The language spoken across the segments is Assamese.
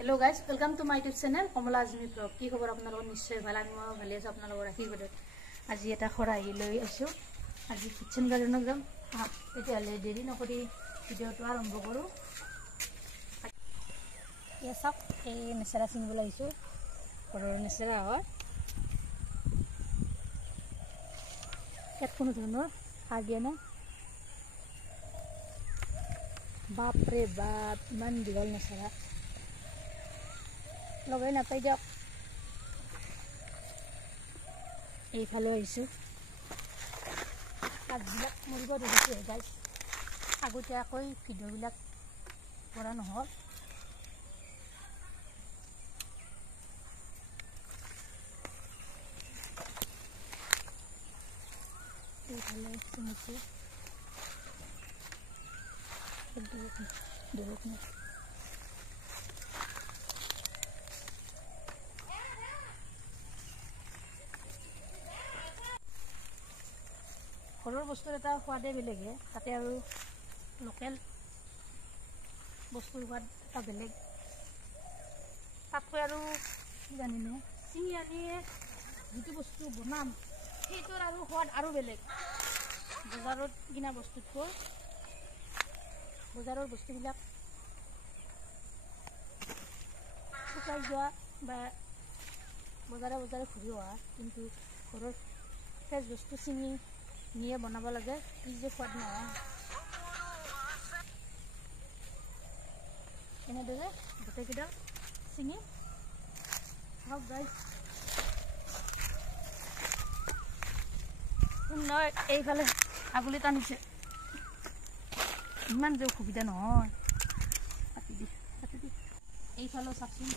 Hello guys, welcome to my YouTube channel Komala Azmi Vlog. কি খবৰ আপোনালোকৰ নিশ্চয় ভাল আমি ভালে আছো আপোনালোকৰ আশীৰ্বাদত। আজি এটা খৰাহি লৈ আছো। আজি কিচেন গাৰ্ডেনত যাম। এতিয়ালে দেৰি নকৰি ভিডিওটো আৰম্ভ কৰো। ইয়া সব এই নেচেৰা চিঙিব লাগিছো। ঘৰৰ নেচেৰা হয়। ইয়াত কোনো ধৰণৰ সাৰ দিয়া নাই। বাপ ৰে বাপ ইমান দীঘল নেচেৰা লগাই নাপাই দিয়ক। এইফালে আহিছোঁ কাঠবিলাক মৰিব ধৰিছে গাইজ। আগতীয়াকৈ ভিডিঅ'বিলাক কৰা নহ'ল। এইফালে চিঙিছোঁ ঘৰৰ বস্তুৰ এটা সোৱাদে বেলেগে তাতে আৰু লোকেল বস্তুৰ সোৱাদ এটা বেলেগ তাতকৈ আৰু কি জানিনো চিঙি আনিয়ে যিটো বস্তু বনাম সেইটোৰ আৰু সোৱাদ আৰু বেলেগ বজাৰত কিনা বস্তুতকৈ বজাৰৰ বস্তুবিলাক শুকাই যোৱা বা বজাৰে বজাৰে ঘূৰি অহা কিন্তু ঘৰৰ ফ্ৰেছ বস্তু চিঙি নিয়ে বনাব লাগে কি যে সোৱাদ নহয় এনেদৰে গোটেইকেইটা চিঙি হওক গাইজ। এইফালে আগুলি টানিছে ইমান যে অসুবিধা নহয় কাটি দি এইফালেও চাওকচোন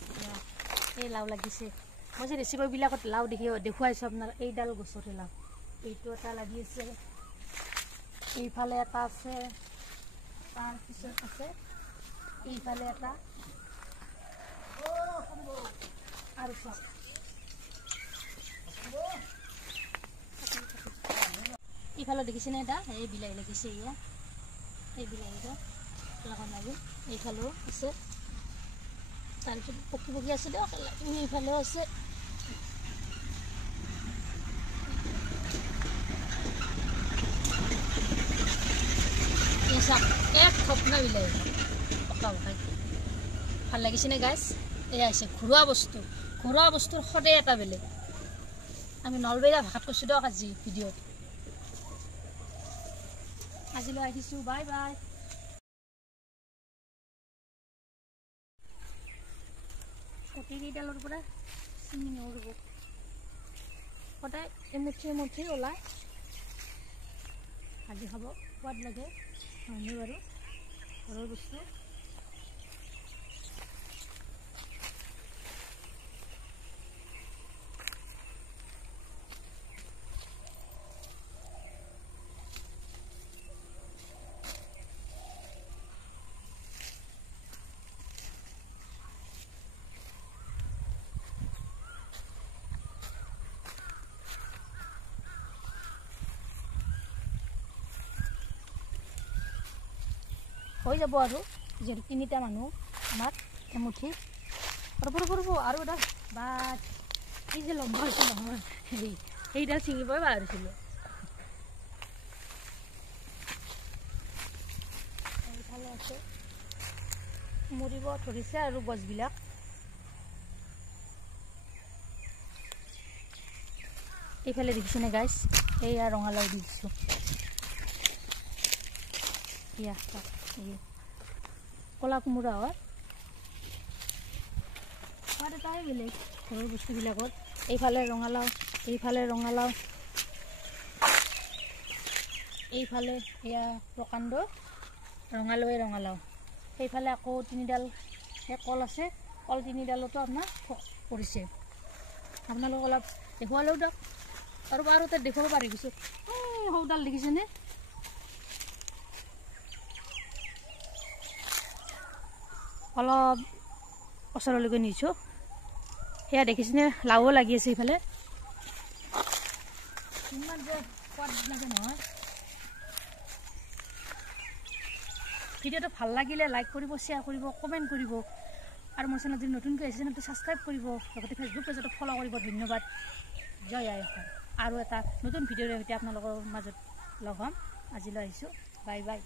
এই লাও লাগিছে। মই যে ৰেচিপিবিলাকত লাও দেখুৱাইছোঁ আপোনাৰ এইডাল গছতে লাও এইটো এটা লাগি আছে এইফালে এটা আছে তাৰপিছত আছে এইফালে এটা আৰু চাওক এইফালে দেখিছেনে এটা এই বিলাহী লাগিছে এয়া এই বিলাহীটা লগাব লাগে এইফালেও আছে তাৰপিছত পকি পকি আছে দিয়ক এইফালেও আছে এক থপনা বিলাহী পকা পকাই ভাল লাগিছেনে গাইজ। এয়া হৈছে ঘৰুৱা বস্তুৰ সদায় এটা বেলেগ। আমি নলবেৰীয়া ভাষাত কৈছোঁ দিয়ক আজি ভিডিঅ'ত। আজিলৈ আহিছোঁ বাই বাই। কটিকেইডালৰ পৰা চিঙি নৰব সদায় এমুঠি ওলাই ভাজি খাব সোৱাদ লাগে হয়নে বাৰু ঘৰৰ বস্তু। হৈ যাব আৰু যিহেতু তিনিটা মানুহ আমাৰ এমুঠি ৰ'ব আৰু এটা বা এই যে লম্বা হৈছে নহয় সেইডাল ছিঙিবই পাৰিছিলোঁ। এইফালে আছে মৰিব ধৰিছে আৰু গছবিলাক এইফালে দেখিছেনে গাইজ এইয়া ৰঙালাও দি দিছোঁ এয়া কলা কোমোৰা হয় সোৱাদ এটাই বেলেগ ঘৰৰ বস্তুবিলাকত। এইফালে ৰঙালাও এইফালে এয়া প্ৰকাণ্ড ৰঙালাও সেইফালে আকৌ তিনিডাল কল আছে কল তিনিডালতো আপোনাৰ পৰিছে আপোনালোক অলপ দেখুৱালেও দিয়ক আৰু তাত দেখুৱাব পাৰি গৈছোঁ সৌডাল দেখিছেনে অলপ ওচৰলৈকে নিছোঁ সেয়া দেখিছেনে লাও লাগি আছে এইফালে ইমান যে সোৱাদ লাগে নহয়। ভিডিঅ'টো ভাল লাগিলে লাইক কৰিব শ্বেয়াৰ কৰিব কমেণ্ট কৰিব আৰু মোৰ চেনেল যদি নতুনকৈ আহিছে চেনেলটো ছাবস্ক্ৰাইব কৰিব, লগতে ফেচবুক পেজতো ফ'ল' কৰিব। ধন্যবাদ। জয় আই অসম। আৰু এটা নতুন ভিডিঅ'ৰ সৈতে আপোনালোকৰ মাজত লগ হ'ম। আজিলৈ আহিছোঁ। Bye bye.